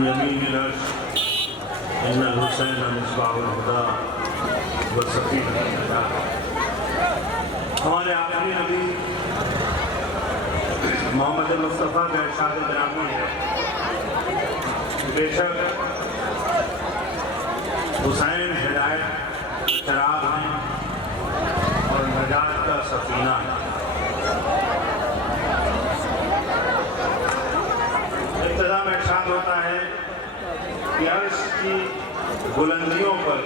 يمين العرش إن الحسين مصباح الهدى وسفينة النجاة. ہمارے آخری نبی محمد مصطفیٰ کا ارشاد گرامی ہے، بے شک حسین ہدایت کا چراغ ہیں اور نجات کا سفینہ ہے۔ ابتدا میں ارشاد ہوتا ہے کہ عرش کی بلندیوں پر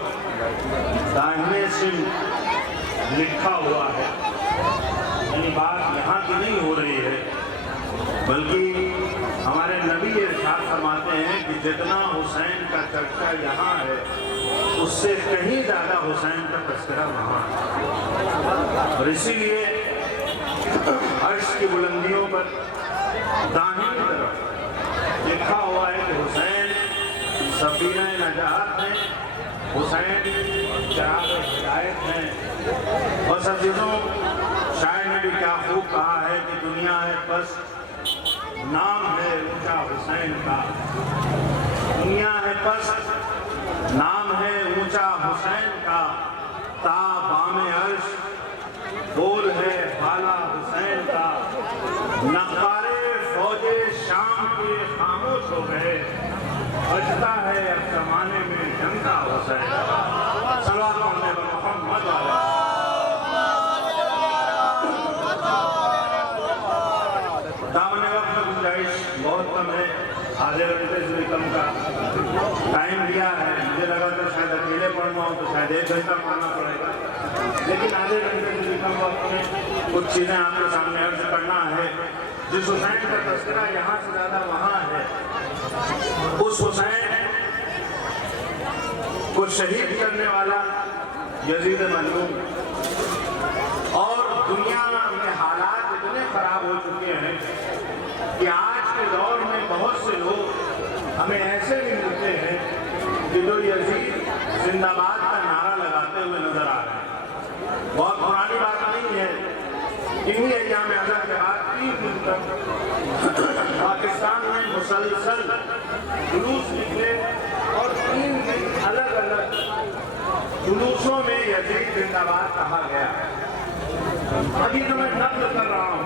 داہنے سمت لکھا ہوا ہے، یعنی بات یہاں کی نہیں ہو رہی ہے بلکہ ہمارے نبی ارشاد فرماتے ہیں کہ جتنا حسین کا چرچا یہاں ہے اس سے کہیں زیادہ حسین کا تذکرہ وہاں ہے، اور اسی لیے عرش کی بلندیوں پر داہنی طرف لکھا ہوا ہے کہ حسین سفینہ نجات ہیں، حسین چراغ ہدایت ہیں۔ بس عزیزوں، شاعر نے بھی کیا خوب کہا ہے کہ دنیا ہے بس نام ہے اونچا حسین کا، دنیا ہے بس نام ہے اونچا حسین کا، تا بام عرش بول ہے بالا حسین کا، نقارے فوج شام کے خاموش ہو گئے، بجتا ہے اب زمانے میں جنگ کا حسین۔ صلوات علیہ محمد علیہ۔ دامن وقت میں گنجائش بہت کم ہے، آدھے گھنٹے سے بھی کم کا ٹائم دیا ہے، مجھے لگا تھا شاید اکیلے پڑھنا ہو تو شاید 1 گھنٹہ پڑھنا پڑے گا، لیکن آدھے گھنٹے سے بھی کم وقت میں کچھ چیزیں آپ کے سامنے عرض کرنا ہے۔ جس حسین کا تذکرہ یہاں سے زیادہ وہاں ہے، اس حسین کو شہید کرنے والا یزید مظلوم، اور دنیا میں حالات اتنے خراب ہو چکے ہیں کہ آج کے دور میں بہت سے لوگ ہمیں ایسے بھی ملتے ہیں کہ جو یزید زندہ باد کا نعرہ لگاتے ہوئے نظر آ رہے ہیں۔ بہت پرانی بات نہیں ہے، انہی ایام اعظم کے بعد 3 دن تک پاکستان میں مسلسل جلوس نکلے اور 3 دن الگ الگ جلوسوں میں یزید زندہ باد کہا گیا۔ ابھی تو میں نقل کر رہا ہوں،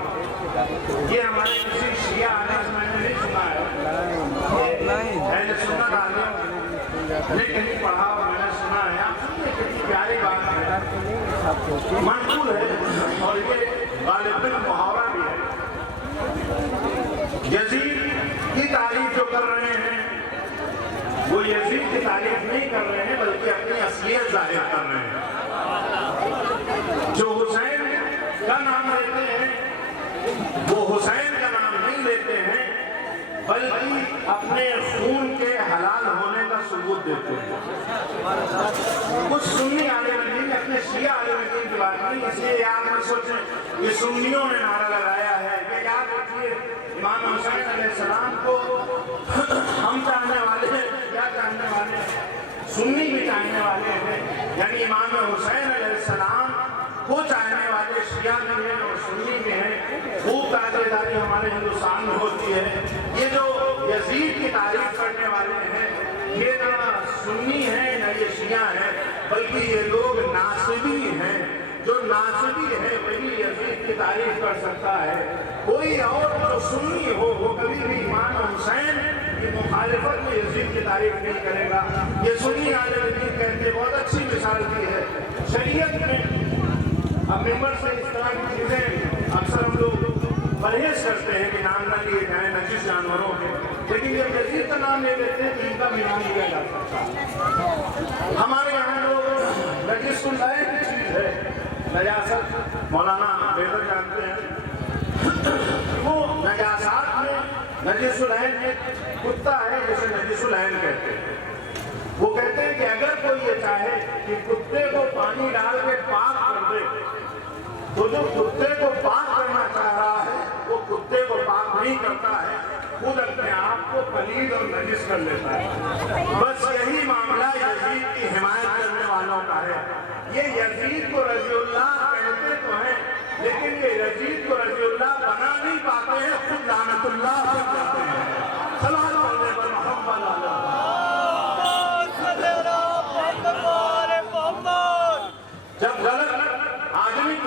یہ ہمارے کسی شیعہ عالم سے میں نے نہیں سنا ہے، اہل سنت عالم نے کہیں پڑھا اور میں نے سنا ہے۔ آپ سنیے کتنی پیاری بات ہے، منقول ہے اور یہ غالباً محاورہ بھی ہے۔ یزید کی تعریف جو کر رہے ہیں وہ یزید کی تعریف نہیں کر رہے ہیں بلکہ اپنی اصلیت ظاہر کر رہے ہیں۔ جو حسین کا نام لیتے ہیں وہ حسین کا نام نہیں لیتے ہیں بلکہ اپنے خون کے حلال ہونے کا ثبوت دیتے ہیں۔ کچھ سنی عالم دین اپنے شیعہ عالم دین کی بات نہیں، اس لیے یاد نہ سوچیں یہ سنیوں نے نعرہ لگایا ہے، یہ یاد رکھیے امام حسین علیہ السلام کو ہم چاہنے والے ہیں، کیا چاہنے والے ہیں، سنی بھی چاہنے والے ہیں، یعنی امام حسین علیہ السلام کو چاہنے والے شیعہ بھی ہیں اور سنی بھی ہیں۔ خوب تاجداری ہمارے ہندوستان میں ہوتی ہے۔ یہ جو یزید کی تعریف کرنے والے ہیں یہ نہ سنی ہیں نہ یہ شیعہ ہیں بلکہ یہ لوگ ناصبی ہیں۔ جو ناصبی ہے وہی یزید کی تعریف کر سکتا ہے، کوئی اور جو سنی ہو وہ کبھی بھی امام حسین کی مخالفت میں یزید کی تعریف نہیں کرے گا۔ یہ سنی عالم دین کہتے ہیں، بہت اچھی مثال دی ہے شریعت میں۔ اب ممبر سے اس طرح کی چیزیں اکثر ہم لوگ پرہیز کرتے ہیں کہ نام نہ لیے جائیں نجس جانوروں کے، لیکن جب یزید کا نام لے لیتے ہیں تو ان کا بھی نام لیا جا سکتا ہے۔ ہمارے یہاں لوگ نجس العین کی چیز ہے، نجاست مولانا بہتر جانتے ہیں، وہ نجاسات میں نجس العین ایک کتا ہے جسے نجس العین کہتے ہیں۔ وہ کہتے ہیں کہ اگر کوئی یہ چاہے کہ کتے کو پانی ڈال کے پاک کر دے تو جو کتے کو پاک کرنا چاہ رہا ہے وہ کتے کو پاک نہیں کرتا ہے، خود اپنے آپ کو پلید اور نجس کر لیتا ہے۔ بس یہی معاملہ یزید کی حمایت کرنے والوں کا ہے۔ یہ یزید کو رضی اللہ کہتے تو ہیں لیکن یہ یزید کو رضی اللہ بنا نہیں پاتے ہیں، خود لعنت اللہ پر کرتے ہیں۔ صلوات علیہ محمد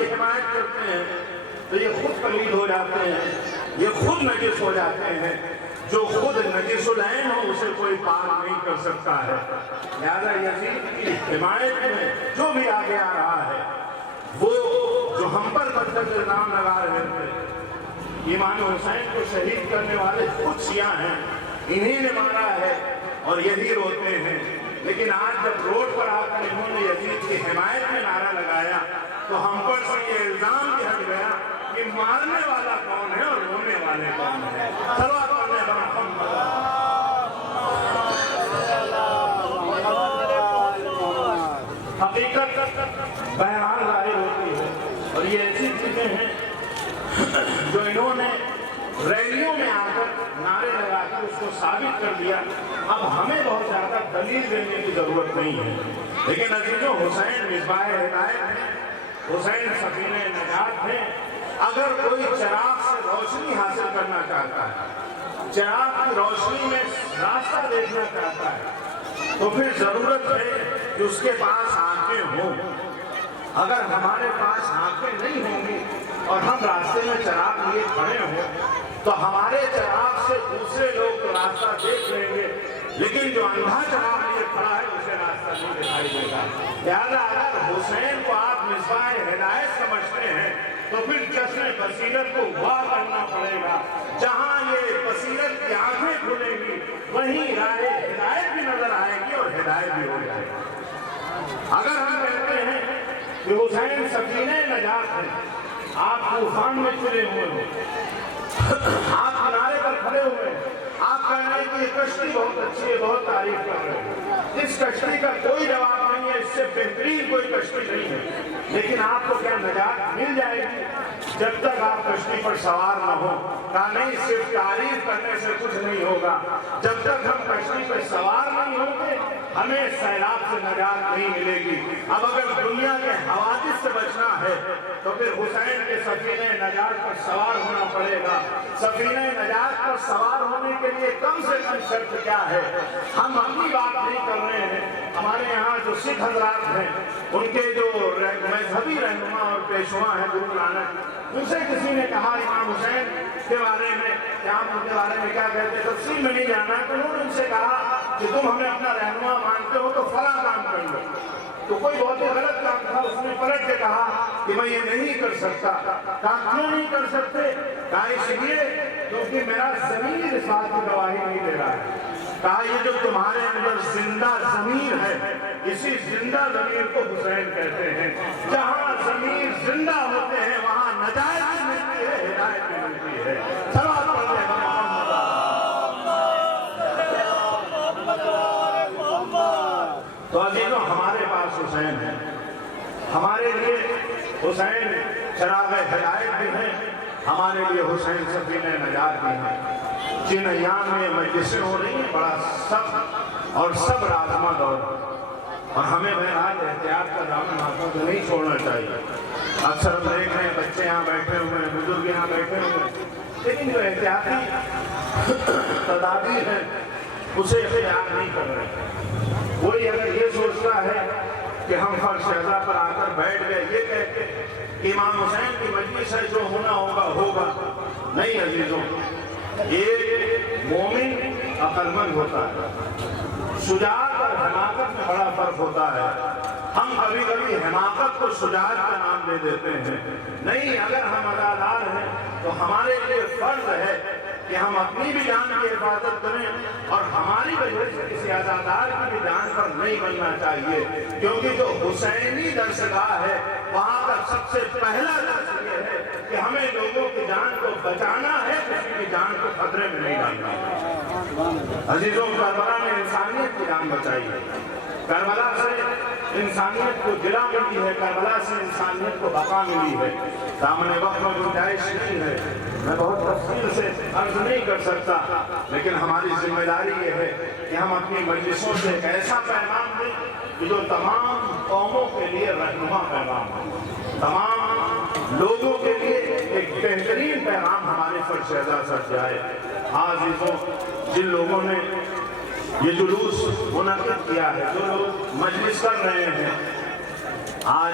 کی حمایت کرتے ہیں تو یہ خود پلید ہو جاتے ہیں، یہ خود نجس ہو جاتے ہیں۔ جو خود نجس العین ہو اسے کوئی پاک نہیں کر سکتا ہے۔ لہذا یزید کی حمایت میں جو بھی آگے آ رہا ہے، وہ جو ہم پر بدتر الزام لگا رہے تھے، امام حسین کو شہید کرنے والے خود شیعہ ہیں، انہی نے مارا ہے اور یہی روتے ہیں۔ لیکن آج جب روڈ پر آ کر انہوں نے یزید کی حمایت میں نعرہ لگایا تو ہم پر سے یہ الزام بھی ہٹ گیا کہ مارنے والا کون ہے اور رونے والے کون ہیں۔ صلوات پڑھنے پر محمد۔ حقیقت بہرحال ظاہر ہوتی ہے، اور یہ ایسی چیزیں ہیں جو انہوں نے ریلیوں میں آ کر نعرے لگا کر اس کو ثابت کر دیا۔ اب ہمیں بہت زیادہ دلیل دینے کی ضرورت نہیں ہے، لیکن عزیزوں حسین مصباح ہدایت ہے، حسین سفینہ نجات ہے۔ اگر کوئی چراغ سے روشنی حاصل کرنا چاہتا ہے، چراغ کی روشنی میں راستہ دیکھنا چاہتا ہے، تو پھر ضرورت ہے کہ اس کے پاس آنکھیں ہوں۔ اگر ہمارے پاس آنکھیں نہیں ہوں گی اور ہم راستے میں چراغ لیے کھڑے ہوں تو ہمارے چراغ سے دوسرے لوگ تو راستہ دیکھ لیں گے، لیکن جو اندھا چراغ لیے کھڑا ہے اسے راستہ نہیں دکھائی دے گا۔ لہٰذا اگر حسین کو آپ مصباح ہدایت سمجھتے ہیں تو پھر جشن بصیرت کو واہ کرنا پڑے گا۔ جہاں یہ بصیرت کی آنکھیں کھلیں گی وہیں راہ ہدایت بھی نظر آئے گی اور ہدایت بھی ہو جائے گی۔ اگر ہم کہتے ہیں کہ حسین سفینہ نجات ہے، آپ طوفان میں چلے ہوئے ہو، آپ کنارے پر کھڑے ہوئے ہیں، آپ کہہ رہے ہیں کہ یہ کشتی بہت اچھی ہے، بہت تعریف کر رہے ہیں، اس کشتی کا کوئی جواب نہیں ہے، اس سے بہترین کوئی کشتی نہیں ہے، لیکن آپ کو کیا نجات مل جائے گی جب تک آپ کشتی پر سوار نہ ہو؟ کہا نہیں، صرف تعریف کرنے سے کچھ نہیں ہوگا، جب تک ہم کشتی پر سوار نہیں ہوں گے ہمیں سیلاب سے نجات نہیں ملے گی۔ اب اگر دنیا کے حوادث سے بچنا ہے تو پھر حسین کے سفینہ نجات پر سوار ہونا پڑے گا۔ سفینہ نجات پر سوار ہونے کے لیے کم سے کم شرط کیا ہے؟ ہم اپنی بات نہیں کر رہے ہیں، ہمارے یہاں جو سکھ حضرات ہیں ان کے جو مذہبی رہنما اور پیشوا ہیں گرو نانک، ان سے کسی نے کہا امام حسین کے بارے میں کہ آپ ان کے بارے میں کیا کہتے ہیں، تفصیل میں نہیں جانا، تو انہوں نے ان سے کہا کہ تم ہمیں اپنا رہنما مانتے ہو تو فلاں کام کر لو۔ تو کوئی بہت ہی غلط کام تھا، اس نے پلٹ کے کہا کہ میں یہ نہیں کر سکتا۔ کہا کیوں نہیں کر سکتے؟ کہا اس لیے کیونکہ میرا ضمیر اس بات کی گواہی نہیں دے رہا ہے۔ کہا یہ جو تمہارے اندر زندہ ضمیر ہے، اسی زندہ ضمیر کو حسین کہتے ہیں۔ جہاں ضمیر زندہ ہوتے ہیں وہاں نجات بھی ملتی ہے، ہدایت بھی ملتی ہے۔ صلوات پڑھتے ہیں تو عزیزوں ہمارے پاس حسین ہے، ہمارے لیے حسین چراغ ہدایت بھی ہیں، ہمارے لیے حسین سفینہ نجات بھی ہیں۔ جن ایام میں مجلسیں ہو رہی ہیں بڑا سخت اور صبر آزما دور، اور ہمیں بہرحال احتیاط کا دامن ہاتھوں سے نہیں چھوڑنا چاہیے۔ اکثر ہم دیکھ رہے ہیں بچے یہاں بیٹھے ہوئے ہیں، بزرگ یہاں بیٹھے ہوئے ہیں، لیکن جو احتیاطی تدابیر ہیں اسے اختیار نہیں کر رہے۔ کوئی اگر یہ سوچتا ہے کہ ہم فرش اعضا پر آ کر بیٹھ گئے یہ کہہ کے کہ امام حسین کی مجلس ہے جو ہونا ہوگا ہوگا، نہیں عزیزوں، ایک مومن عقل مند ہوتا ہے، شجاعت اور حماقت میں بڑا فرق ہوتا ہے۔ ہم کبھی کبھی حماقت کو شجاعت کا نام دے دیتے ہیں، نہیں، اگر ہم عزادار ہیں تو ہمارے لیے فرض ہے کہ ہم اپنی بھی جان کی حفاظت کریں اور ہماری وجہ سے کسی عزادار کی بھی جان پر نہیں بننا چاہیے، کیونکہ جو حسینی درسگاہ ہے وہاں کا سب سے پہلا درس یہ ہے کہ ہمیں لوگوں کی جان کو بچانا ہے، کسی کی جان کو خطرے میں نہیں ڈالنا ہے۔ عزیزوں کربلا نے انسانیت کی جان بچائی ہے، کربلا سے انسانیت کو جلا ملی ہے، کربلا سے انسانیت کو بقا ملی ہے۔ دامن وقت میں گنجائش نہیں ہے، میں بہت تفصیل سے عرض نہیں کر سکتا، لیکن ہماری ذمہ داری یہ ہے کہ ہم اپنی مجلسوں سے ایک ایسا پیغام دیں کہ جو تمام قوموں کے لیے رہنما پیغام ہو، تمام لوگوں کے لیے ایک بہترین پیغام ہمارے فرش اعضا سے جائے۔ عزیزوں، جن لوگوں نے یہ جلوس منعقد کیا ہے، جو لوگ مجلس کر رہے ہیں، آج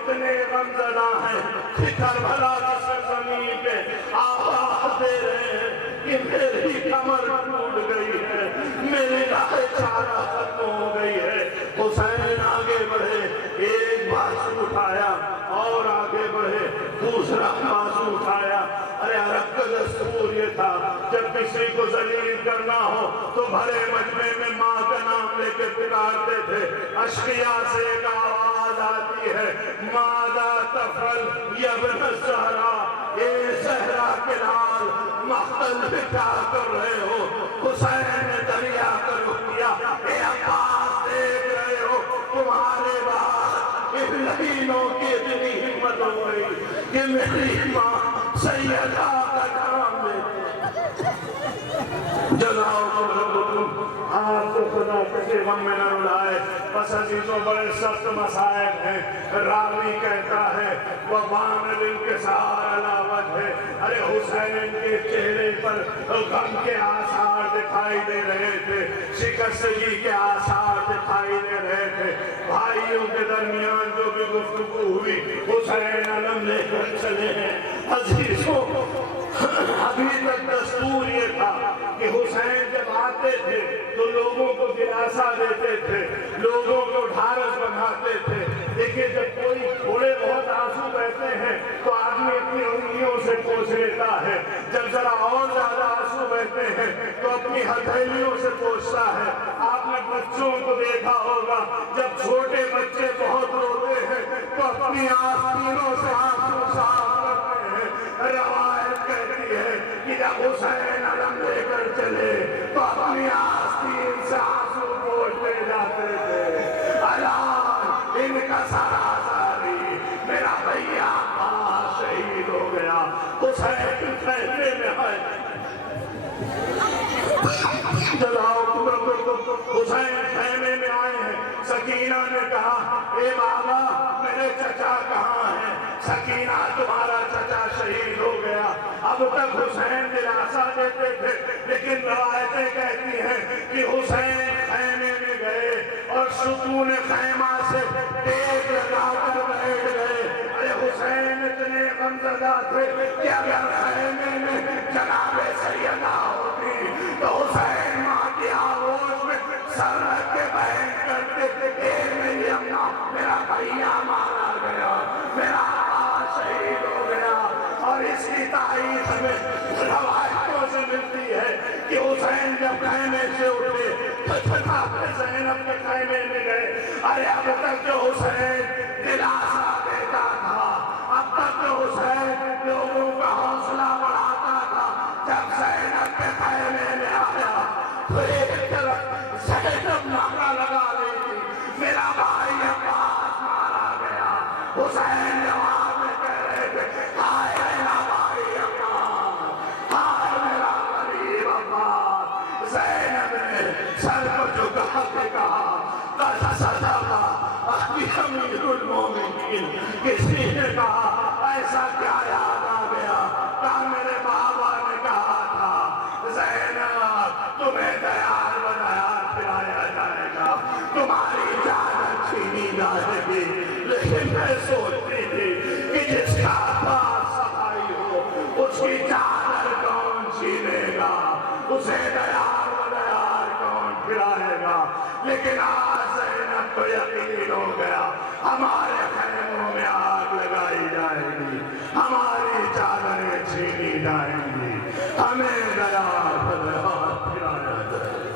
اتنے غمزدہ ہیں کہ کربلا کی سرزمین پہ آواز دے رہے ہیں کہ میری کمر ٹوٹ گئی ہے، میری راہ چارہ ختم ہو گئی ہے۔ حسین آگے بڑھے، ایک بازو اٹھایا اور آگے بڑھے، دوسرا بازو اٹھایا۔ ارے عرب کا دستور یہ تھا جب کسی کو ذلیل کرنا ہو تو بھرے مجمع میں ماں کا نام لے کے پکارتے تھے۔ اشقیاء سے ایک آواز آتی ہے، ماذا تفعل یا ابن الزہرا، اے زہرا کے لال مقتل میں کیا کر رہے ہو؟ حسین نے دریا کا رخ کیا، اے عباس دیکھ رہے ہو تمہارے بعد ان لہینوں کی اتنی ہمت ہو گئی کہ میری ماں سیدہ کا نام لے آپ کو خدا کسی غم میں نہ رلائے۔ بس عزیزوں بڑے سخت مصائب ہیں۔ راوی کہتا ہے وَبَانَ الْانْكِسَارَ عَلَى وَجْهِهِ، ارے حسین کے چہرے پر غم کے آثار دکھائی دے رہے تھے، شکستگی کے آثار دکھائی دے رہے تھے۔ بھائیوں کے درمیان جو بھی گفتگو ہوئی حسین علم لے کر چلے ہیں۔ عزیزوں ابھی تک دستور یہ تھا کہ حسین جب آتے تھے تو لوگوں کو دلاسا دیتے تھے، لوگوں کو ڈھارس بناتے تھے۔ دیکھیں جب کوئی تھوڑے بہت آنسو بہتے ہیں تو آدمی اپنی انگلیوں سے پوچھ لیتا ہے، جب ذرا اور زیادہ آنسو بہتے ہیں تو اپنی ہتھیلیوں سے پوچھتا ہے۔ آپ نے بچوں کو دیکھا ہوگا جب چھوٹے بچے بہت روتے ہیں تو اپنی آستینوں سے آنسو صاف کرتے ہیں۔ روایت کہتی ہے کہ جب حسین علم لے کر چلے تو اپنی آستین سے آنسو پوچھتے جاتے تھے۔ اللہ ان کا سارا ساری میرا بھیا شہید ہو گیا۔ حسین خیمے میں ہے، حسین خیمے میں آئے ہیں۔ سکینہ نے کہا اے بابا میرے چچا کہاں ہیں؟ سکینہ تمہارا چچا شہید ہو گیا۔ اب تک حسین دلاسا دیتے تھے لیکن روایتیں کہتی ہیں کہ حسین خیمے میں گئے اور ستون خیمہ سے ٹیک لگا کر بیٹھ گئے۔ ارے حسین اتنے غمزدہ تھے کہ اگر خیمے میں جناب سیدہ ہوتی تو حسین ماں کی آغوش میں سر رکھ کے بیٹھ کرتے تھے کہ میری اماں میرا بھیا مارا گیا، میرا شہید ہو گیا۔ اور اس کی تاریخ میں روایتوں سے ملتی ہے کہ حسین جب خیمے سے اٹھے تو جناب زینب کے خیمے میں گئے۔ ارے اب تک جو حسین دلاسا دیتا تھا، اب تک جو حسین لوگوں کا حوصلہ بڑھاتا تھا، جب زینب کے خیمے میں آیا تو ایک طرف زینب نعرہ لگا رہی تھی میرا بھائی عباس مارا گیا۔ حسین جواب میں کہہ رہے تھے ہائے میرا بھائی عباس، ہائے میرا غریب عباس۔ زینب نے سر کو جھکا کے کہا قد صدق ابی امیر المومنین۔ کسی نے کہا ایسا کیا یاد آ گیا؟ کہا میرے بابا نے کہا تھا زینب تمہیں دیار بدیار پلایا جائے گا، تمہاری جان چھینی جائے گی۔ لیکن میں سوچتی تھی کہ جس کا عباس صحابی ہو اس کی چادر کون چھینے گا، اسے دیار بدیار کون پلائے گا۔ لیکن آج زینب کو یقین ہو گیا ہمارے خیموں میں آگ لگائی جائے گی، ہماری چادریں چھینی جائیں گی، ہمیں دیار بدیار پلایا جائے گا۔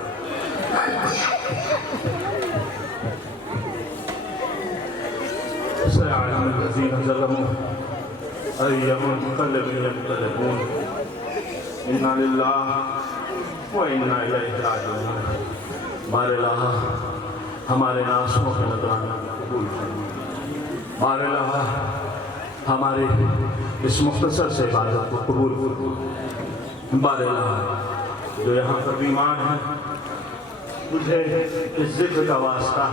سيعلم الذين ظلموا أي منقلب ينقلبون إنا لله وإنا إليه راجعون۔ بار الہ ہمارے ناسوں کا نذرانہ قبول فرما، بار الہ ہمارے اس مختصر سے عبادت کو قبول فرما۔ بار الہ جو یہاں پر بیمار ہیں تجھے اس ذکر کا واسطہ